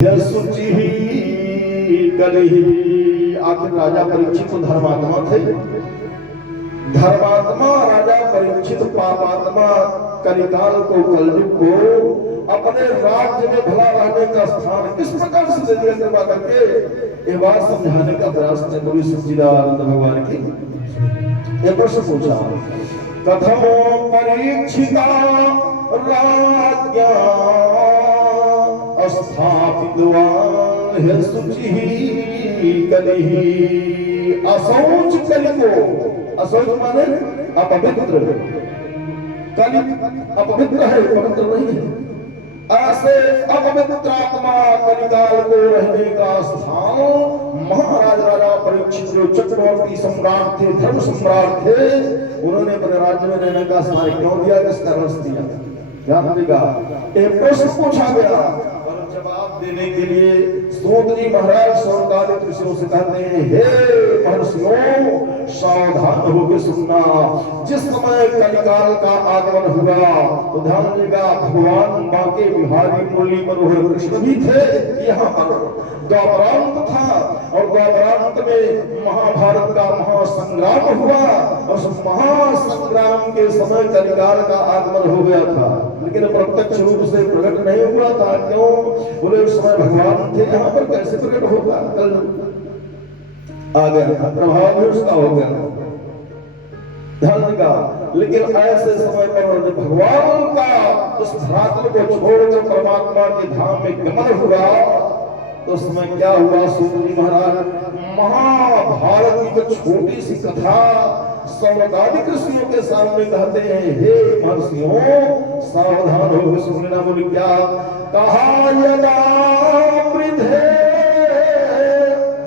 सुचि कलही। आखिर राजा परीक्षित धर्मात्मा थे। धर्मात्मा राजा परीक्षित पापात्मा कलिकाल को, कलयुग को अपने राज्य में भला रहने का स्थान किस प्रकार से दे दिया कृपा करके, ये बात समझाने का प्रयास ने गुरु सच्चिदानंद भगवान की ये प्रश्न पूछा। कथम परीक्षिता राज्ञा स्थापितवान है सुचि कलिही। असौच कलि को, असौच माने अपवित्र, कलि अपवित्र है, पवित्र नहीं है। ऐसे अपवित्र आत्मा कलिकाल को रहने का स्थान महाराज राजा परीक्षित जो चक्रवर्ती सम्राट थे, धर्म सम्राट थे, उन्होंने अपने राज्य में रहने का स्थान क्यों दिया, किस कारण से दिया? ध्यान देगा, एक प्रश्न पूछा गया, जवाब देने के लिए सूत जी महाराज सौनकादिक ऋषियों से कहते हैं, हे महर्षियों सावधान होकर सुनना। जिस समय कलिकाल का आगमन हुआ तो ध्यान देगा, भगवान बांके बिहारी मुरली मनोहर कृष्ण भी थे यहाँ पर। द्वापरांत था और द्वापरांत में महाभारत का महासंग्राम हुआ। उस महासंग्राम के समय कलिकाल का आगमन हो गया था, लेकिन प्रत्यक्ष रूप से प्रकट नहीं हुआ था। क्यों? बोले उस समय भगवान थे यहाँ पर, कैसे प्रकट होगा? कल आ गया, प्रभाव भी उसका हो गया, ध्यान देगा। लेकिन ऐसे समय पर भगवान का उस धरातल को छोड़कर परमात्मा के धाम में गमन हुआ तो उस समय क्या हुआ? सूत जी महाराज महाभारत की छोटी सी कथा सौनकादिक ऋषियों के सामने कहते हैं, हे महर्षियों सावधान हो सुनना। बोले क्या? कहा यदा वृद्धे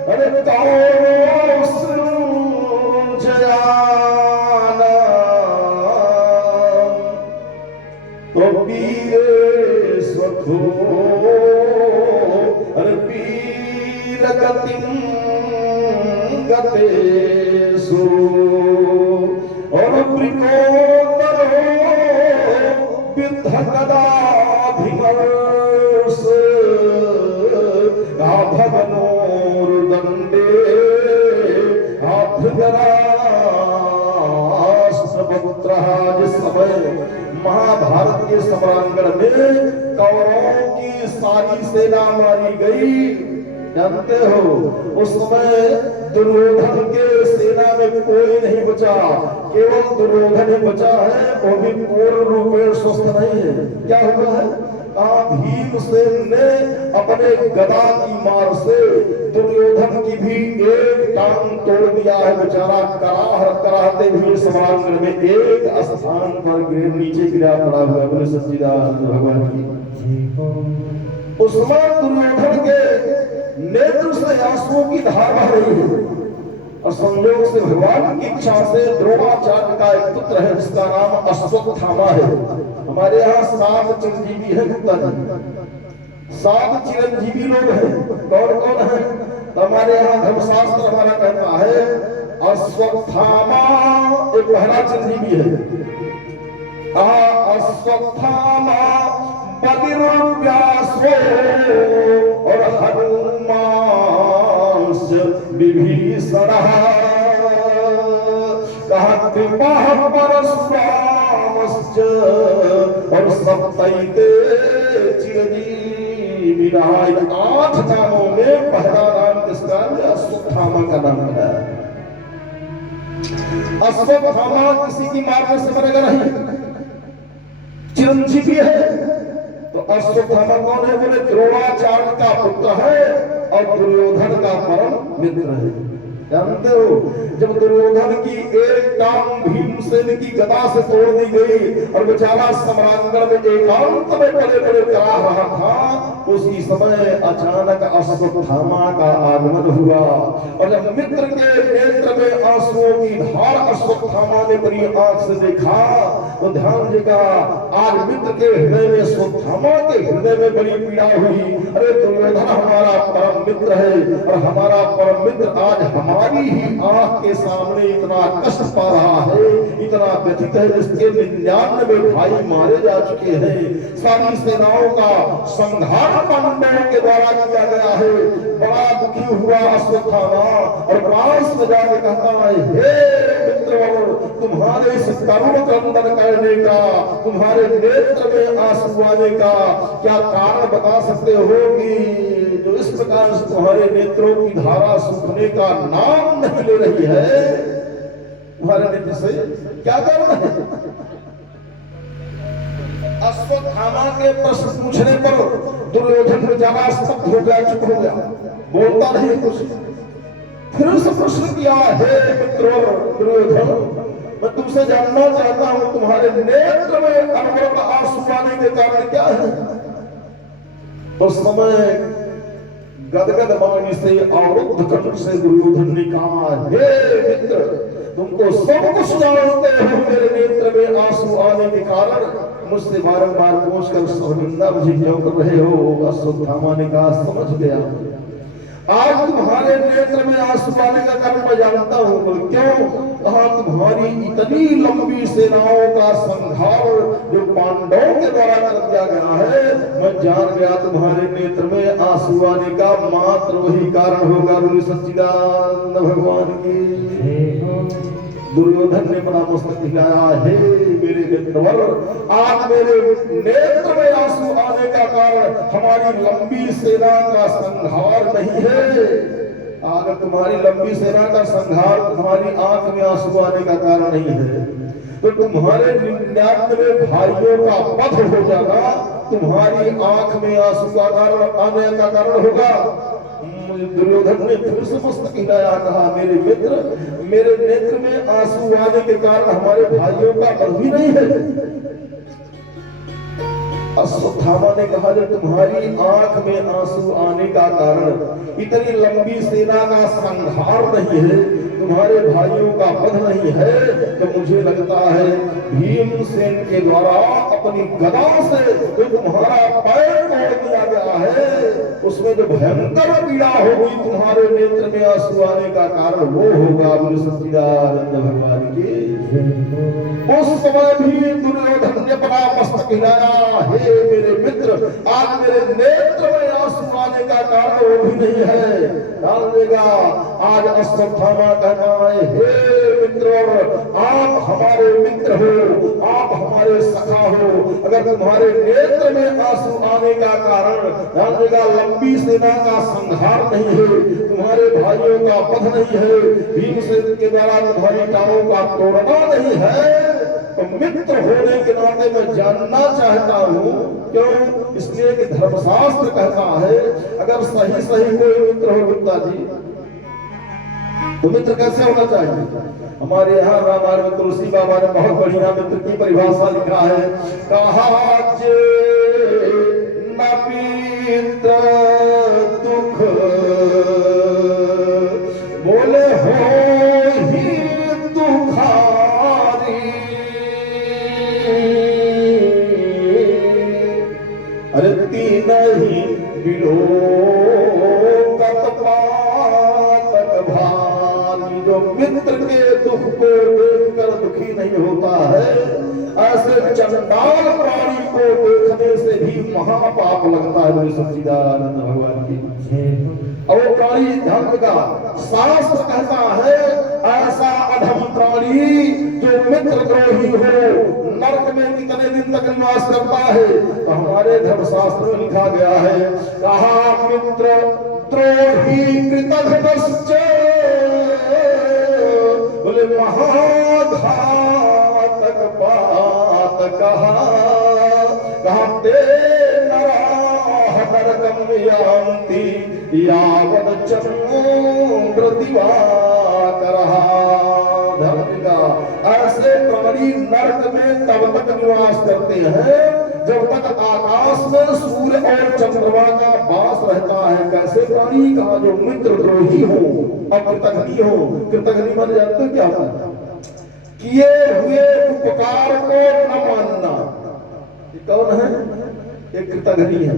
अरे तो वीर स्वथो अरे वीर गतिम गतेषु और वृकोदरो विद्ध गदाभिमर्श भवनोर्दण्डे धृतराष्ट्रपुत्रः। जिस समय महाभारत के सम्रांगण में कौरवों की सारी सेना मारी गई, जानते हो उस समय दुर्योधन के सेना में कोई नहीं बचा, केवल दुर्योधन ही बचा है, वो भी पूर्ण रूप में स्वस्थ नहीं है। क्या हुआ है? भीमसेन ने अपने गदा की मार से दुर्योधन की भी एक टांग तोड़ दिया है। बेचारा कराहते हुए सम्रांगण में एक स्थान पर गिर नीचे गिरा पड़ा हुआ। बोले सच्चिदानंद भगवान की। उस समय दुर्योधन के नेत्र से आंसुओं की धार बह रही है और संयोग से भगवान की इच्छा से द्रोणाचार्य का एक पुत्र है जिसका नाम अश्वत्थामा है। हमारे यहाँ 7 चिरंजीवी है गुप्ता जी, 7 चिरंजीवी लोग हैं। कौन कौन है? तो हमारे यहाँ धर्मशास्त्र हमारा कहता है अश्वत्थामा एक पहला चिरंजीवी है। अश्वत्थामा बलिर्व्यासो और हनुमान विभीषणः कहा कृपा परशुरामश्च और सप्तैते चिरंजीवी। 8 नामों में पहला नाम किसका? अश्वत्थामा का नाम है। अश्वत्थामा किसी की मारने से मरेगा नहीं, चिरंजीवी है। तो अश्वत्थामा कौन है? बोले द्रोणाचार्य का पुत्र है और दुर्योधन का परम मित्र है। जानते हो जब दुर्योधन की एक टांग भीमसेन की गदा से तोड़ दी गई और बेचारा सम्रांगण में एकांत में बड़े बड़े करा रहा था, उसी समय अचानक अश्वत्थामा का आगमन हुआ और जब मित्र के नेत्र में आंसुओं की धार अश्वत्थामा ने बड़ी आंख से देखा तो ध्यान देगा, आज मित्र के हृदय में अश्वत्थामा के हृदय में बड़ी पीड़ा हुई। अरे दुर्योधन हमारा परम परम मित्र है और हमारा परम मित्र आज हमारी ही आंख के सामने इतना कष्ट पा रहा है, इतना व्यथित है, जिसके 99 भाई मारे जा चुके हैं। सारी सेनाओं का संहार पांडवों के द्वारा किया गया है। बड़ा दुखी हुआ अश्वत्थामा और पास में जाके कहता है, हे मित्रों, तुम्हारे इस करुण क्रंदन करने का, तुम्हारे नेत्र में आंसू आने का क्या कारण बता सकते हो कि जो इस प्रकार से तुम्हारे नेत्रों की धारा सूखने का नाम नहीं ले रही है? तुम्हारे नेत्र से क्या कारण है? अश्वत्थामा के प्रश्न पूछने पर दुर्योधन बेचारा स्तब्ध हो गया, चुप हो गया, बोलता नहीं कुछ। फिर उस प्रश्न किया, हे मित्रों दुर्योधन, मैं तुमसे जानना चाहता हूं तुम्हारे नेत्र में अनवरत आंसू आने के कारण क्या है? तो समय गदगद वाणी से अवरुद्ध कंठ से दुर्योधन ने कहा, हे मित्र, तुम तो सब कुछ जानते हो, मेरे नेत्र में आंसू आने के कारण मुझसे बारंबार पूछकर शर्मिंदा मुझे क्यों कर रहे हो? अश्वत्थामा ने कहा, समझ गया, आज तुम्हारे नेत्र में आंसू आने का कारण मैं जानता हूं। क्यों? कहा, तुम्हारी इतनी लंबी सेनाओं का संहार जो पांडवों के द्वारा कर दिया गया है, मैं जान गया तुम्हारे नेत्र में आंसू आने का मात्र वही कारण होगा। बोले सच्चिदानंद भगवान की। दुर्योधन ने बड़ा मस्तक हिलाया, हे मेरे मित्रवर, आज मेरे नेत्र में आंसू आने का कारण हमारी लंबी सेना का संहार नहीं है। अगर तुम्हारी लंबी सेना का संहार तुम्हारी आंख में आंसू आने का कारण नहीं है, तो तुम्हारे 99 भाइयों का वध हो जाना तुम्हारी आंख में आंसू का कारण आने का कारण होगा। दुर्योधन ने फिर से मस्तक हिलाया, कहा, मेरे मित्र, मेरे नेत्र में आंसू आने के कारण हमारे भाइयों का वध भी नहीं है। अश्वत्थामा ने कहा, जब तुम्हारी आंख में आंसू आने का कारण इतनी लंबी सेना का संहार नहीं है, तुम्हारे भाइयों का वध नहीं है, तो मुझे लगता है भीमसेन के द्वारा अपनी गदा से जो तुम्हारा पैर तोड़ दिया गया है, उसमें जो भयंकर पीड़ा होगी तुम्हारे नेत्र में आंसू आने का कारण वो होगा। बोले सच्चिदानंद भगवान की। उस समय भी दुर्योधन ने बड़ा मस्तक हिलाया, हे मेरे मित्र, आज मेरे नेत्र में आंसू आने का कारण वो भी नहीं है। डाल देगा आज अश्वत्थामा कहना है, हे मित्रों, आप हमारे मित्र हो, आप हमारे सखा हो, अगर तुम्हारे नेत्र में आंसू आने का कारण डाल देगा लंबी सेना का संहार नहीं है, तुम्हारे भाइयों का वध नहीं है, भीमसेन के द्वारा तुम्हारी टांगों का तोड़ना नहीं है, तो मित्र होने के नाते मैं जानना चाहता हूं। क्यों? इसलिए कि धर्मशास्त्र कहता है, अगर सही सही कोई मित्र हो गुप्ता जी, तो मित्र कैसे होना चाहिए? हमारे यहाँ रामायण में तुलसी बाबा ने बहुत बढ़िया मित्र की परिभाषा लिखा है, कहा न पीत दुख बोले हो ही दुखारी, अरे तीन ही बिलो जो मित्र के दुख को देखकर दुखी नहीं होता है, ऐसे चंडाल प्राणी को देखने से भी महापाप लगता है। बोले सच्चिदानंद भगवान की। और वो प्राणी ध्यान का शास्त्र कहता है, ऐसा अधम प्राणी जो मित्र द्रोही हो नरक में कितने दिन तक निवास करता है? तो हमारे धर्मशास्त्र में लिखा गया है, कहा मित्र द्रोही कृतघ्नश्च, बोले महाघातक पातकः, कहते नराः नरकं यान्ति यावत् चन्द्र दिवाकरः। ऐसे प्राणी नरक में तब तक निवास करते हैं जब तक आकाश में सूर्य और चंद्रमा का वास रहता है। कैसे प्राणी? कहा जो मित्र द्रोही हो, अकृतघ्नी हो। कृतघ्नी मान जानते क्या होता है? किए हुए उपकार को न मानना। ये कौन है? ये कृतघ्नी है।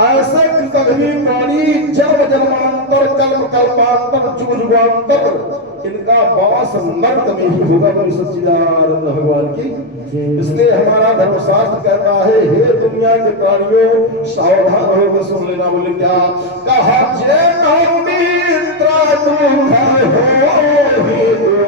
ऐसे कृतघ्नी प्राणी जन्म जन्मांतर कल्प कल्पांतर जुग जुगांतर इनका वास नरक में ही होगा। तो सच्चिदानंद भगवान की इसलिए हमारा धर्मशास्त्र कहता है, हे दुनिया के प्राणियों सावधान होकर सुन लेना। बोले क्या कहा, जय मित्र दुख हो ही दुखारे, जय मित्र हो ही दुखारे,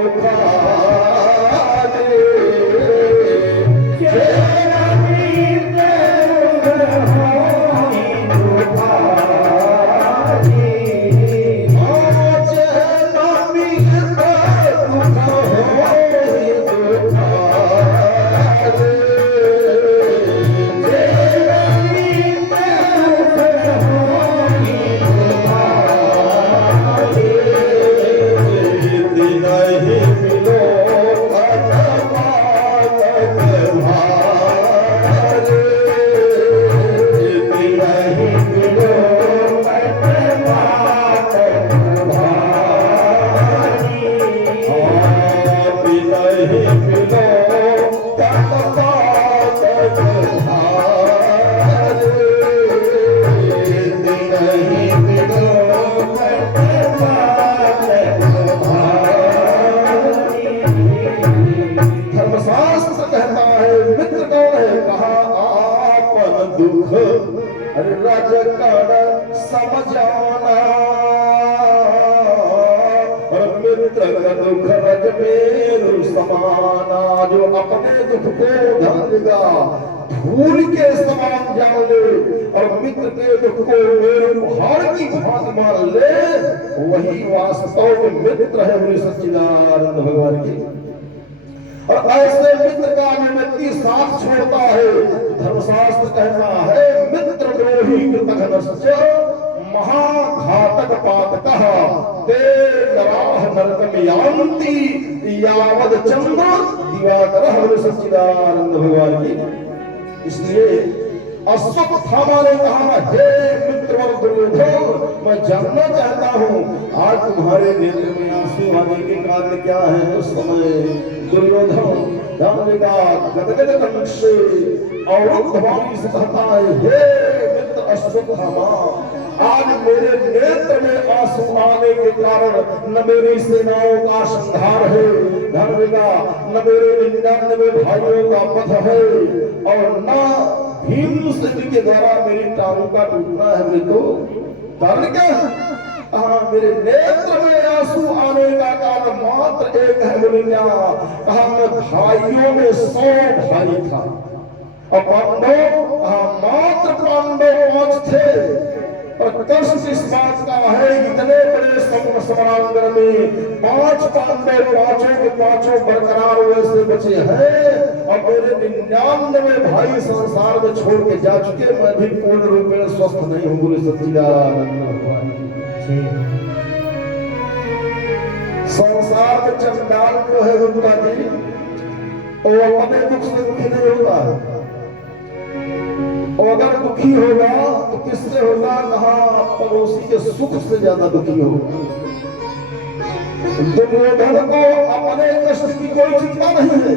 समझाना और मित्र का दुख रज मेरु समाना। जो अपने दुख को ढंगा धूल के समान जान ले और मित्र के दुख को मेरु पहाड़ की भांति मान ले, वही वास्तव में मित्र है। बोले सच्चिदानंद भगवान की। और ऐसे मित्र का जो व्यक्ति साथ छोड़ता है, धर्मशास्त्र कहता है, मित्र द्रोही कृतघ्नश्च महाघातक पातकः ते नराः नरकं यान्ति यावद चंद्र दिवाकरः। सच्चिदानंद भगवान की। इसलिए अश्वत्थामा ने कहा, हे मित्र दुर्योधन, मैं जानना चाहता हूँ आज तुम्हारे नेत्र में आंसू आने के कारण क्या है। उस समय दुर्योधन गदगद कंठ से और वाणी से कहता है, हे मित्र अश्वत्थामा, आज मेरे नेत्र में आंसू आने के कारण न मेरी सेनाओं का संहार है, न मेरे 99 भाइयों का वध है, और न भीमसेन के द्वारा मेरी टांगों का टूटना है। तो कारण क्या है? मेरे नेत्र में आंसू आने का कारण मात्र एक है। बोले क्या? कहा मैं भाइयों में 100 भाई था और पांडव मात्र पांडव 5 थे। और कष्ट इस बात का है, इतने बड़े समरांगण में 5 पांडव पांचों के पांचों बरकरार वैसे बचे हैं और मेरे 99 भाई संसार में छोड़ के जा चुके। मैं भी पूर्ण रूप में स्वस्थ नहीं हूँ। बोले सच्चिदानंद भगवान। संसार में चंडाल जो है उनका जी, वो अपने दुख से दुखी नहीं होता है। और अगर दुखी होगा तो किससे होगा? कहा पड़ोसी के सुख से ज्यादा दुखी होगा। दुर्योधन को अपने कष्ट की कोई चिंता नहीं है,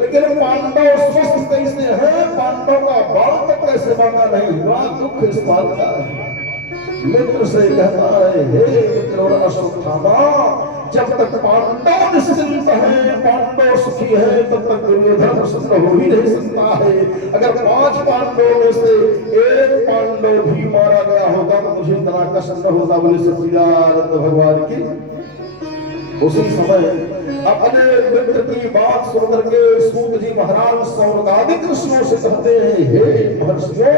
लेकिन पांडव स्वस्थ कैसे हैं, पांडव का बाल तक कैसे बांधा नहीं हुआ, दुख इस बात का है। मित्र से कहता है, हे मित्र और अश्वत्थामा, जब तक पांडव निश्चिंत है, पांडव सुखी है, तब तक दुर्योधन प्रसन्न हो ही नहीं सकता है। अगर 5 पांडवों में से 1 पांडव भी मारा गया होता तो मुझे इतना कष्ट न होता। बोले सच्चिदानंद भगवान की। उसी समय अपने मित्र की बात सुनकर के सूत जी महाराज सौनकादि ऋषियों से कहते हैं, हे महर्षियों,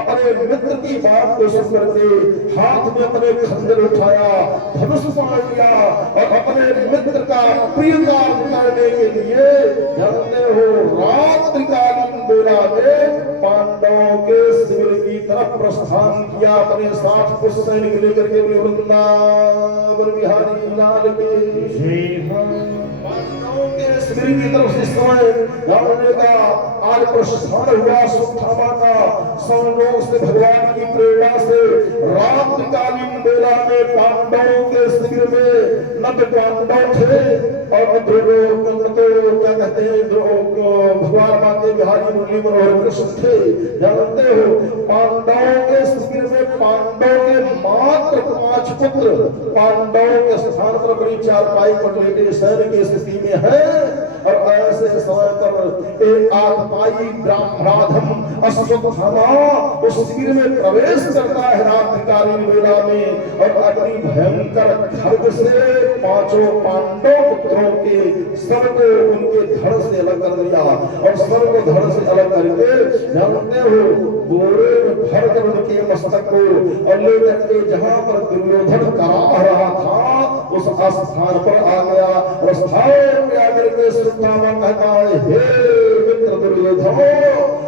अपने मित्र की बात को सुनकर के हाथ में अपने खंजर उठाया, धनुष फाड़ लिया और अपने मित्र का प्रिय काम करने के लिए जानते हो रात्रिकालीन बेला में पांडवों के शिविर की तरफ प्रस्थान किया। अपने 60 पुरुष सैनिक लेकर के वृंदावन बिहारी लाल के पांडवों के शिविर की तरफ से समय जानने का आज प्रस्थान हुआ। सुधामा का संयोग से भगवान की प्रेरणा से रात्रिकालीन बेला में पांडवों के शिविर में न तो पांडव थे और क्या कहते हैं, जो भगवान माँ के बिहारी मुरली मनोहर कृष्ण थे। जानते हो पांडवों पुत्र पांडवों के स्थान पर बड़ी चारपाई पर लेटे शयन की स्थिति में है और ऐसे समय पर एक आतपाई ब्राह्मणाधम अश्वत्थामा उस शिविर में प्रवेश करता है रात्रिकालीन वेला में और अग्नि भयंकर खड्ग से पांचों पांडव पुत्रों के सर को उनके धड़ से अलग कर दिया और सर को धड़ से अलग करके जानते हो बोरे में भर कर उनके मस्तक को और ले करके जहां पर दुर्योधन करा रहा था उस स्थान पर आ गया और स्थान पे आकर के सुदामा कहता है हे मित्र दुर्योधन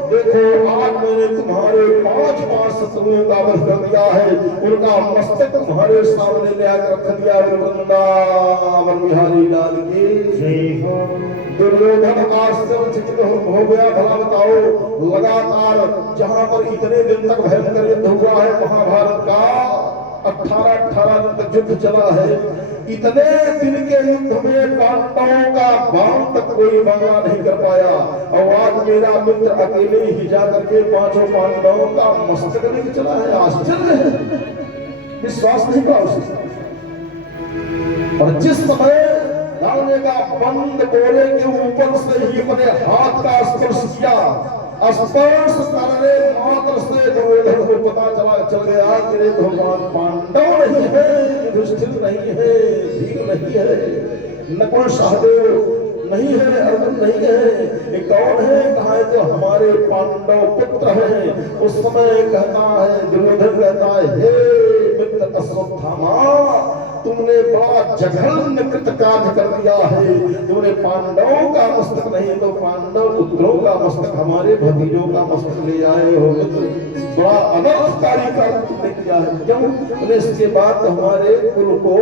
देखो आज मैंने तुम्हारे 5 शत्रुओं का वध कर दिया है उनका मस्तक तुम्हारे सामने ले आकर रख दिया वृंदावन बिहारी लाल की जय हो। दुर्योधन आश्चर्यचकित हो गया भला बताओ लगातार जहां पर इतने दिन तक भयंकर युद्ध हुआ है महाभारत का 18 दिन तक युद्ध चला है इतने दिन के युद्ध में पांडवों का बाण तक कोई बांगा नहीं कर पाया और आज मेरा मित्र अकेले ही जाकर के 5 पांडवों का मस्तक लेके चला है आश्चर्य है विश्वास नहीं हुआ उसे और जिस समय दाने का बंद बोरे के ऊपर से ही अपने हाथ का स्पर्श किया स्पर्श करने मात्र से दुर्योधन को पता चल गया कि रे भगवान पांडव नहीं है युधिष्ठिर नहीं है भीम नहीं है नकुल सहदेव नहीं है अर्जुन नहीं है ये कौन है कहा है तो हमारे पांडव पुत्र हैं उस समय कहता है दुर्योधन कहता है हे मित्र अश्वत्थामा तुमने बड़ा जघन्य कृत कार्य कर दिया है तुमने पांडवों का मस्तक नहीं तो पांडव पुत्रों का मस्तक हमारे भतीजों का मस्तक ले आए हो बड़ा अनर्थकारी कार्य तुमने किया है क्यों इसके बाद हमारे कुल को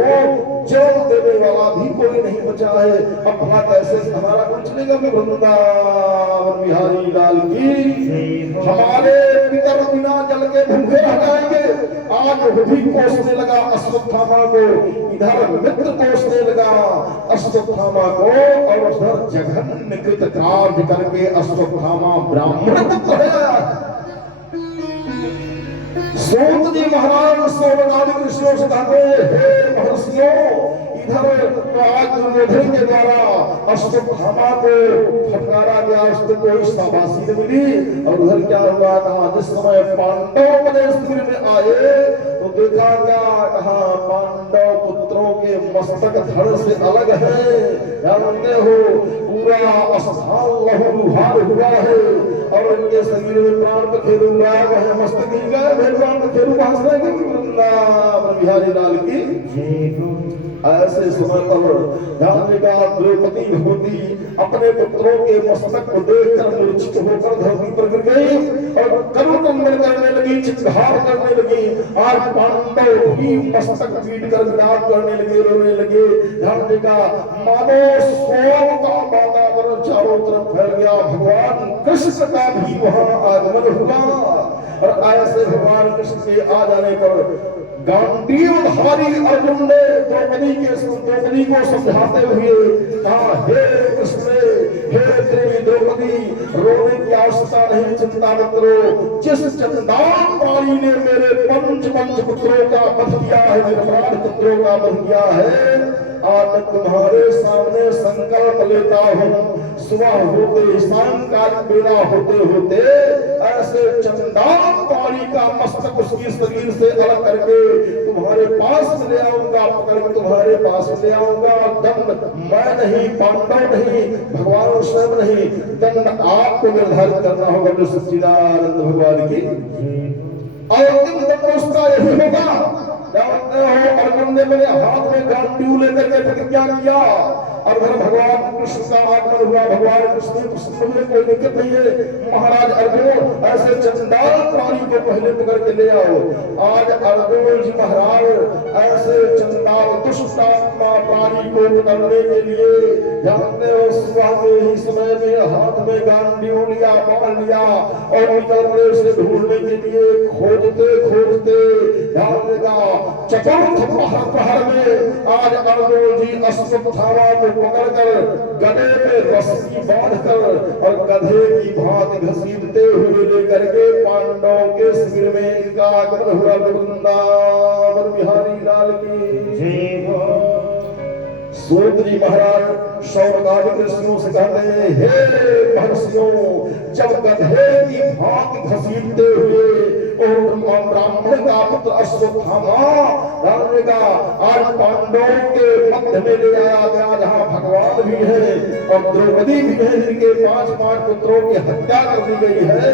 जल देने वाला भी कोई नहीं बचा है अब भला कैसे हमारा कुल चलेगा वृंदावन बिहारी लाल की हमारे पितर बिना जल के भूखे रह जाएंगे आज वो भी कोसने लगा अश्वत्थामा को इधर मित्र कोसने लगा अश्वत्थामा को और उधर जघन्य कृत कार्य करके अश्वत्थामा ब्राह्मण पुत्र है सूत जी महाराज सोमनाथ ऋषियों से कहते हे महर्षियों इधर आज दुर्योधन के द्वारा अश्वत्थामा को फटकारा गया उसको कोई शाबाशी नहीं मिली और उधर क्या हुआ कहा जिस समय पांडव अपने शिविर में आए तो देखा क्या कहा पांडव पुत्रों के मस्तक धड़ से अलग है जानते हो पूरा स्थान लहूलुहान हुआ है और इनके शरीर में प्राण पखेरु हुआ है मस्तक ही गए प्राण पखेरु भास रहे वृंदावन बिहारी लाल की ऐसे समय पर ध्यान देगा द्रौपदी भगवती अपने पुत्रों के मस्तक को देखकर मूर्छित होकर धरती पर गिर गई और करुणंदन करने लगी चित्कार करने लगी आज पांडव भी मस्तक पीट कर विलाप करने लगे रोने लगे ध्यान देगा मानो सोम का वातावरण चारों तरफ फैल गया भगवान कृष्ण का भी वहां आगमन हुआ और ऐसे भगवान कृष्ण के आ जाने पर गांडीवधारी अर्जुन ने द्रौपदी को समझाते हुए कहा हे कृष्ण हे देवी द्रौपदी रोने की आवश्यकता नहीं चिंता मत करो जिस चंडाल प्राणी ने मेरे पंच पुत्रों का वध किया है निरपराध पुत्रों का वध किया है आज मैं तुम्हारे सामने संकल्प लेता हूँ सुबह होते सायंकाल बेला होते होते ऐसे चंडाल प्राणी का मस्तक उसके शरीर से अलग करके तुम्हारे पास ले आऊंगा पकड़ तुम्हारे पास ले आऊंगा दंड मैं नहीं पांडव नहीं भगवान स्वयं नहीं दंड आपको निर्धारित करना होगा जो सच्चिदानंद भगवान की अंतिम दंड उसका यही होगा जानते हो अर्जुन ने मेरे हाथ में गांडीव लेकर के प्रतिज्ञा किया और फिर भगवान कृष्ण का आगमन हुआ भगवान कृष्ण में कोई दिक्कत नहीं है महाराज अर्जुन ऐसे चंडाल प्राणी को पहले पकड़ के ले आओ आज अर्जुन जी महाराज ऐसे चंडाल दुष्टात्मा प्राणी को पकड़ने के लिए जानते हो सुबह के ही समय में हाथ में गांडीव लिया बांध लिया और निकल पड़े उसे ढूंढने के लिए खोजते ध्यान देगा चतुर्थ प्रहर में आज अर्जुन जी अश्वत्थामा को पकड़कर गधे पे रस्सी बांधकर और गधे की भांति घसीटते हुए लेकर के पांडवों के शिविर में इनका आगमन हुआ वृंदावन बिहारी लाल सूत जी महाराज शौनकादिक ऋषियों से कहते हैं, हे महर्षियों, जब गधे की भांति घसीटते हुए ब्राह्मण का पुत्र अश्वत्थामा का आज पांडवों के मध्य में ले आया गया, जहाँ भगवान भी है और द्रौपदी भी है, जिनके 5 पुत्रों की हत्या कर दी गई है।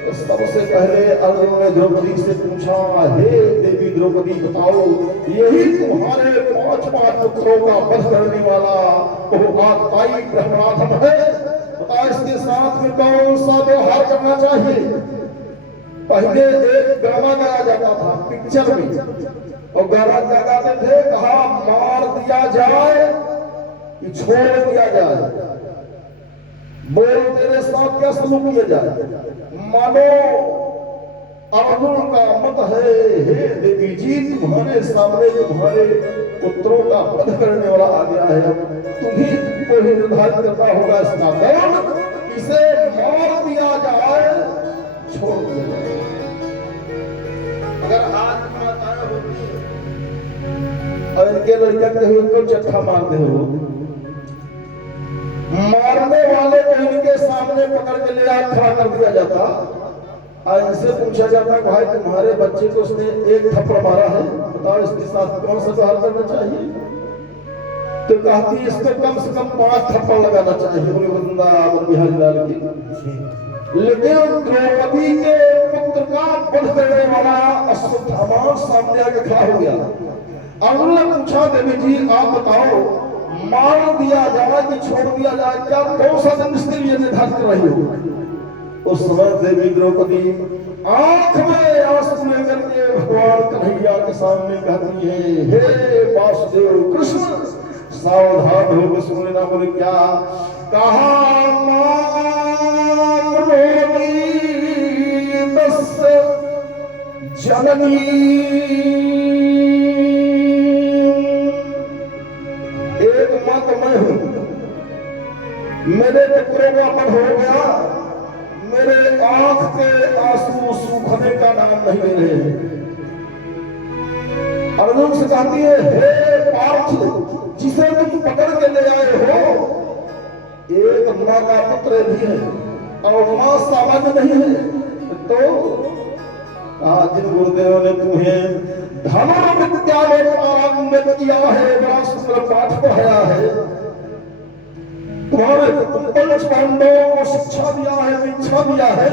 तो सबसे पहले अर्जुन ने द्रौपदी से पूछा, हे देवी द्रौपदी, बताओ यही तुम्हारे 5 पुत्रों का वध करने वाला वो आत्माई ब्रह्मात्म है? बताओ इसके साथ में कौन सा व्यवहार करना चाहिए? पहले एक गाना गाया जाता था पिक्चर में, और गाना क्या गाते थे, कहा मार दिया जाए कि छोड़ दिया जाए, बोल तेरे साथ क्या सलूक किया जाए। मानो अर्जुन का मत है, हे देवी जी, तुम्हारे सामने तुम्हारे पुत्रों का वध करने वाला आ गया है, तुम्ही को ही निर्धारित करना होगा इसका दंड, इसे मार दिया जाए, छोड़ दिया जाए। अगर आज माताएं होती है और इनके लड़का के हुए को चट्टा मारते हो, मारने वाले को इनके सामने पकड़ के ले आ खड़ा कर दिया जाता और इनसे पूछा जाता, भाई तुम्हारे बच्चे को उसने एक थप्पड़ मारा है, बताओ इसके साथ कौन सा व्यवहार करना चाहिए? तो कहती इसको कम से कम 5 थप्पड़ लगाना चाहिए, बोले वृंदावन बिहारी लाल की। लेकिन द्रौपदी के पुत्र का वध करने वाला अश्वत्थामा सामने आके खड़ा हो गया। अर्जुन ने पूछा, देवी जी आप बताओ, मार दिया जाए कि छोड़ दिया जाए, क्या कौन सा दिन इसके लिए निर्धारित कर रही हो? उस समय देवी द्रौपदी आंख में आंसू लेकर के भगवान कन्हैया के सामने कहती है, हे वासुदेव कृष्ण, सावधान होकर सुन लेना। बोले क्या? कहा जननी एक मत मैं हूं, मेरे पुत्रों का वध हो गया, मेरे आंख के आंसू सूखने का नाम नहीं ले रहे हैं। अर्जुन से कहती है, हे पार्थ, जिसे तुम पकड़ के ले आए हो, एक मां का पुत्र भी है और मां सामान्य नहीं है। तो जिन गुरुदेव ने तुम्हें धनुर्विद्या में पारंगत किया है, बड़ा सुंदर पाठ पढ़ाया है, तुम्हारे पंच पांडवों को शिक्षा दिया है, दीक्षा दिया है,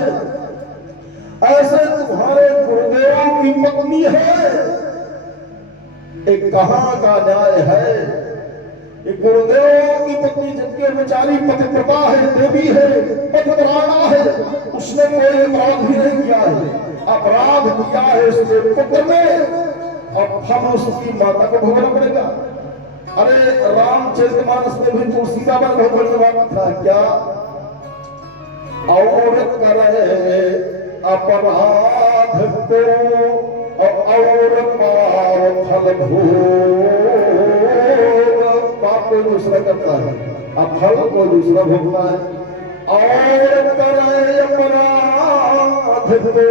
ऐसे तुम्हारे गुरुदेव की पत्नी है, एक कहां का न्याय है? एक गुरुदेव की पत्नी जिनके बेचारी पतिव्रता है, देवी है, पतिव्रता है, उसने कोई अपराध भी नहीं किया है, अपराध किया है उसके पुत्र ने, और फल उसकी माता को भोगना पड़ेगा। अरे रामचरितमानस में भी तुलसीदास बहुत बड़ी बात था, क्या? और करे अपराध को और पार फल भोग, पाप कोई दूसरा करता है, अब फल कोई दूसरा भोगता है। और करे अपराध को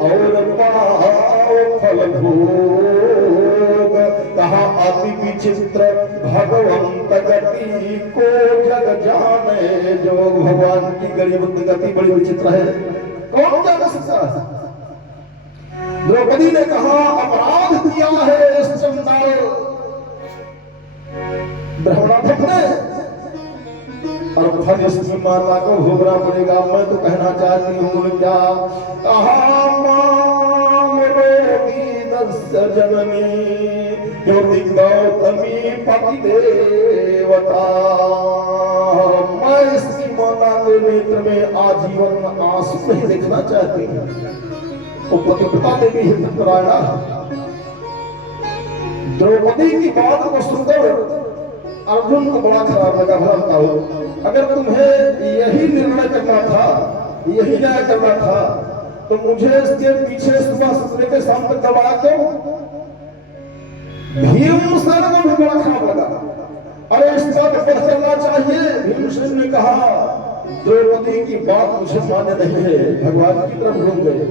और पार फल भोग, कहा अति विचित्र भगवंत गति को जग जाने जो। भगवान की गरीब गति बड़ी विचित्र है, कौन जान सकता है? द्रौपदी ने कहा अपराध किया है इस चंडाल ब्रह्मणात्म ने, और फल इसकी माता को भोगना पड़ेगा। मैं तो कहना चाहती हूँ, क्या कहा माम रोगी दस्य जननी ज्योति गौतमी पति देवता, मैं इसकी माता के नेत्र में आजीवन आंसू नहीं देखना चाहती हूँ। तो पतिव्रता देवी हितपरायणा द्रौपदी की बात को सुनकर अर्जुन को बड़ा खराब लगा। भरता हो, अगर तुम्हें यही निर्णय करना था, यही न्याय करना था, तो मुझे इसके पीछे सुबह से लेकर शाम तक दबाया क्यों? भीमसेन को भी बड़ा खराब लगा। अरे इसका तो पता चलना चाहिए। भीमसेन ने कहा द्रौपदी की बात मुझे मान्य नहीं है, भगवान की तरफ घूम गए।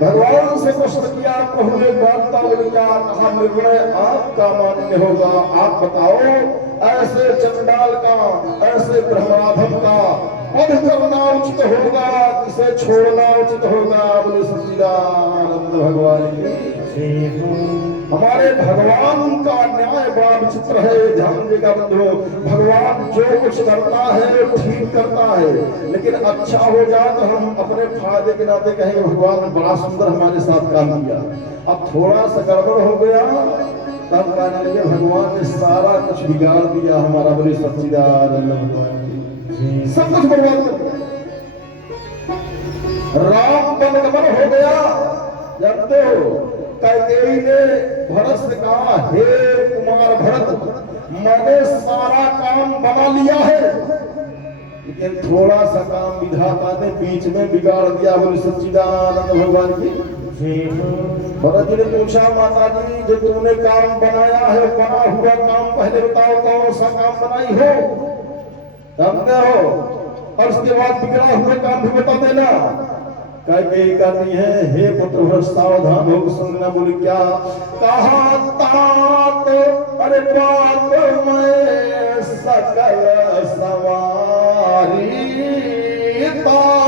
भगवान से प्रश्न किया, प्रभु एक बात बोले, क्या कहा निर्णय आपका मान्य होगा, आप बताओ, ऐसे चंडाल का, ऐसे ब्रह्माधम का वध करना उचित होगा, इसे छोड़ना उचित होगा? बोले सच्चिदानंद भगवान की। हमारे भगवान का न्याय बड़ा विचित्र है, ध्यान देगा बंधु। भगवान जो कुछ करता है वो ठीक करता है, लेकिन अच्छा हो जाए तो हम अपने फायदे के नाते कहेंगे भगवान ने बड़ा सुंदर हमारे साथ काम किया। अब थोड़ा सा गड़बड़ हो गया तब कहने लगे भगवान ने सारा कुछ बिगाड़ दिया हमारा। बोले सच्चिदानंद भगवान की। सब कुछ बर्बाद कर दिया। राम बनगमन हो गया, जानते हो। कैकेयी ने भरत से कहा, हे कुमार भरत, मैंने सारा काम बना लिया है, लेकिन थोड़ा सा काम विधाता ने बीच में बिगाड़ दिया। बोले सच्चिदानंद भगवान की। भरत जी ने पूछा, माता जी जो तूने काम बनाया है, बना हुआ काम पहले बताओ कौन सा काम बनाई हो, जानते हो, और उसके बाद बिगड़ा हुआ काम भी बता देना। कैकेयी कहती है, हे पुत्र भरत सावधान हो सुनना। बोली क्या कहा? तात अरे बात में सकल सवारी तात